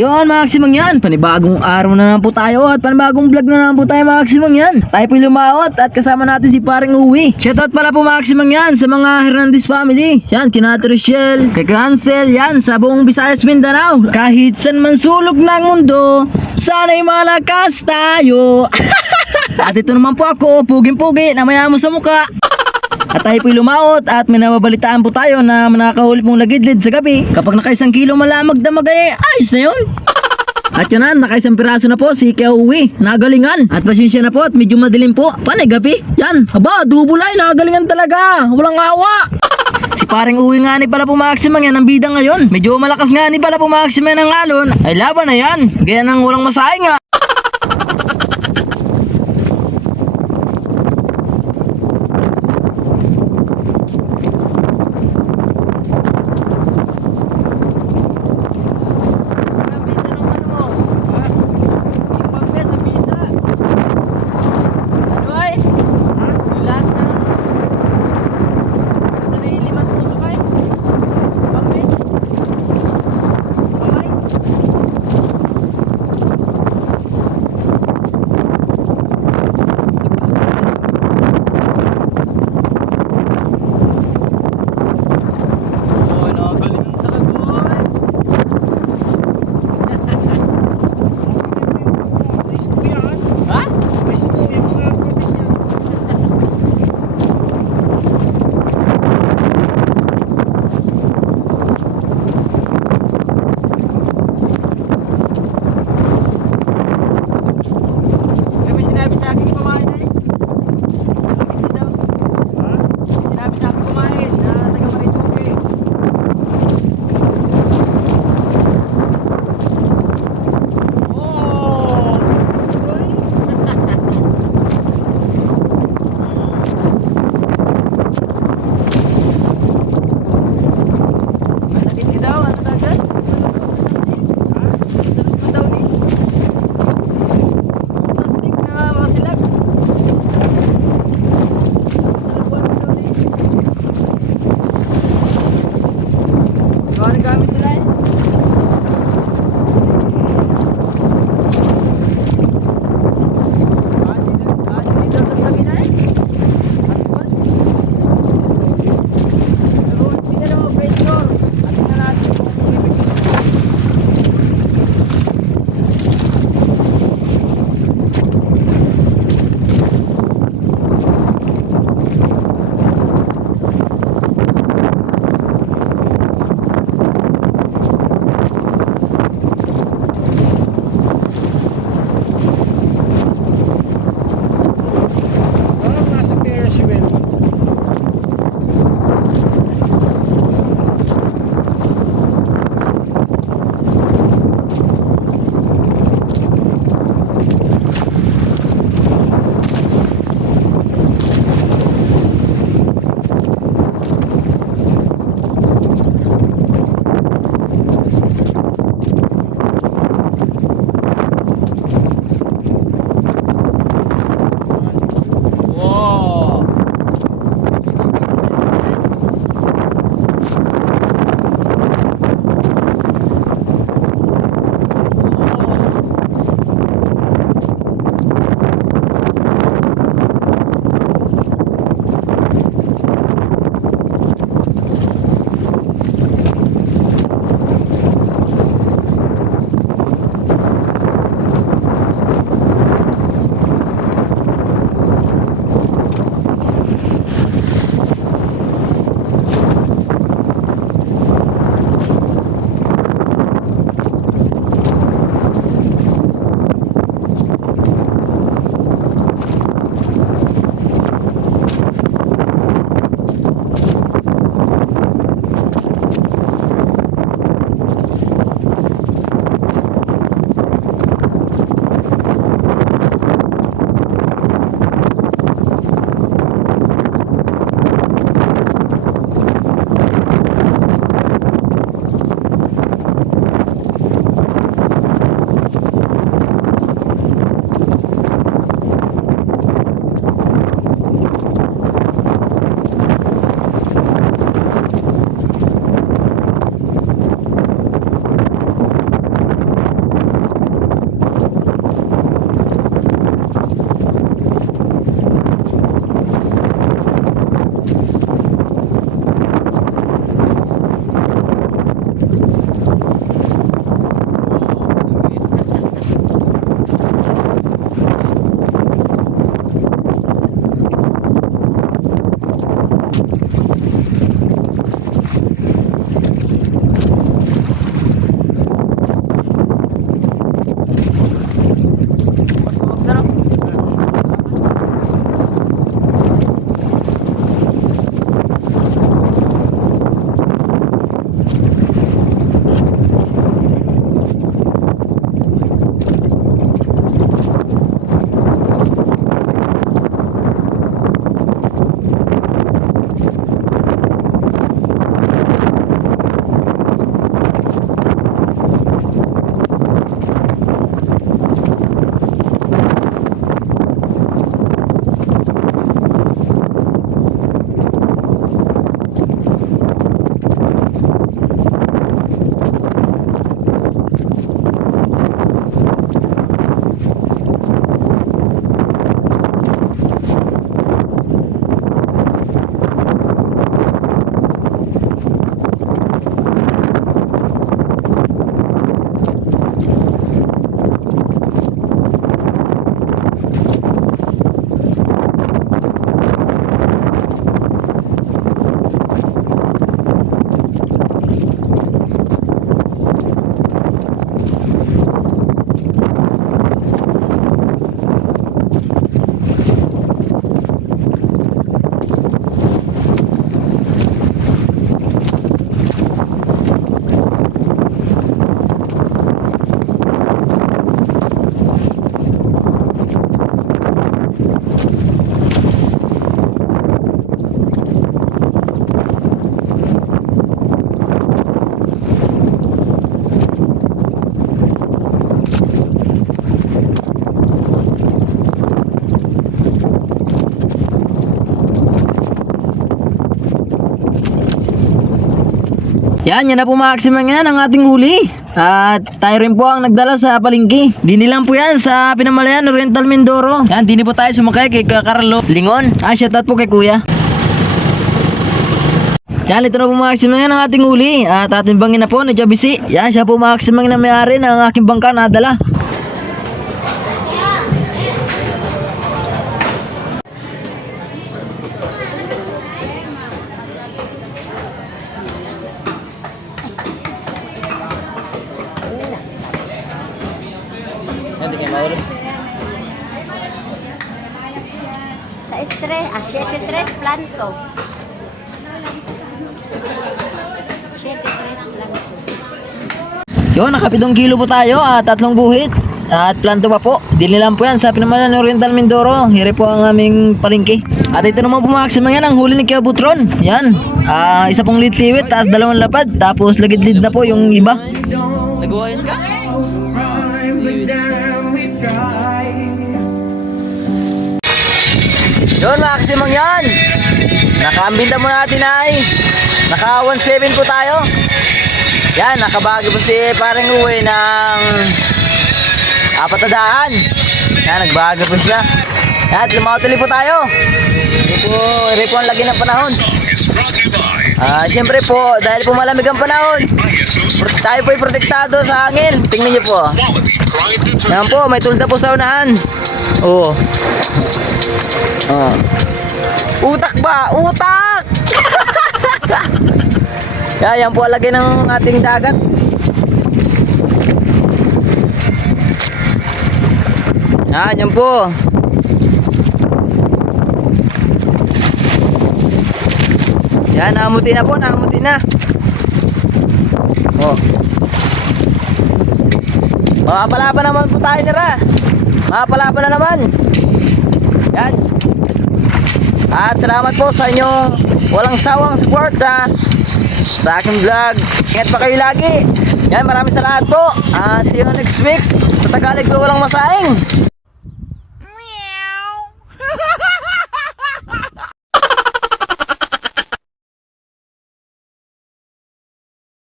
Yon Maximum yan, panibagong araw na naman po tayo at panibagong vlog na naman po tayo Maximum yan. Tayo po lumaot at kasama natin si paring Uwi. Shoutout pala po Maximum yan sa mga Hernandez family. Yan, kina Rochelle, kay Cancel, yan sa buong Visayas Mindanao. Kahit saan man sulok ng mundo, sana'y malakas tayo. at ito naman po ako, puging-pugi na mayamo sa muka. At tayo po'y lumaot at may nababalitaan po tayo na nakahuli pong lagidlid sa gabi. Kapag nakaisang kilo malamag damag ay ayos na yun. At yan na, nakaisang piraso na po si Kauwi, nagalingan. At pasensya na po at medyo madilim po. Panay gabi. Yan, haba, dubulay, nagalingan talaga. Walang awa. Si paring uwi nga ni pala po Maximang yan ang bida ngayon. Medyo malakas nga ni pala po Maximang ng alon. Ay laban na yan. Gaya nang walang masahe nga. Yan, yan na po maximum yan ang ating huli. At tayo rin po ang nagdala sa palingki. Dini lang po yan sa pinamalayan ng Rental Mindoro. Yan, dini po tayo sumakay kay Carlo Lingon. Ah, shoutout po kay Kuya. Yan, ito na po maximum yan ang ating huli. At ating bangin na po ni Jabisi. Yan, siya po maximum na may-ari ng aking bangka na dala. 3, ah, 7-3 planto. 7-3 planto. Yun, nakapitong kilo po tayo at tatlong guhit. At planto pa po. Dinilan po yan sa pinamalan Oriental Mindoro. Hiri po ang aming palingki. At ito naman po mga kasimang yan, ang huli ni Kaya Butron. Yan. Uh, isa pong litliwit, tapos dalawang lapad. Tapos lagid-lid na po yung iba. Nagawa ka? Yun, maximum yan. Nakaambinta mo natin ay. Naka 1.7 po tayo. Yan, nakabagi po si parang uwi ng apat na daan. Yan, nagbago po siya. At lumaw tuloy po tayo. Ito po, ang lagi ng panahon. Ah, siyempre po, dahil po malamig ang panahon, tayo po ay protektado sa hangin. Tingnan niyo po. Yan po, may tulda po sa unahan. Oo. Oh. Utak ba? Utak! Yan, yan po ang lagay ng ating dagat. Yan, yan po. Yan, nakamuti na po, nakamuti na. Oh. Makapalaban naman po tayo nila. Makapalaban na naman. Yan. At salamat po sa inyong walang sawang suporta sa aking vlog. Ingat pa kayo lagi. Yan, maraming salamat po. Ah, see you next week. Sa Tagalog po walang masaing.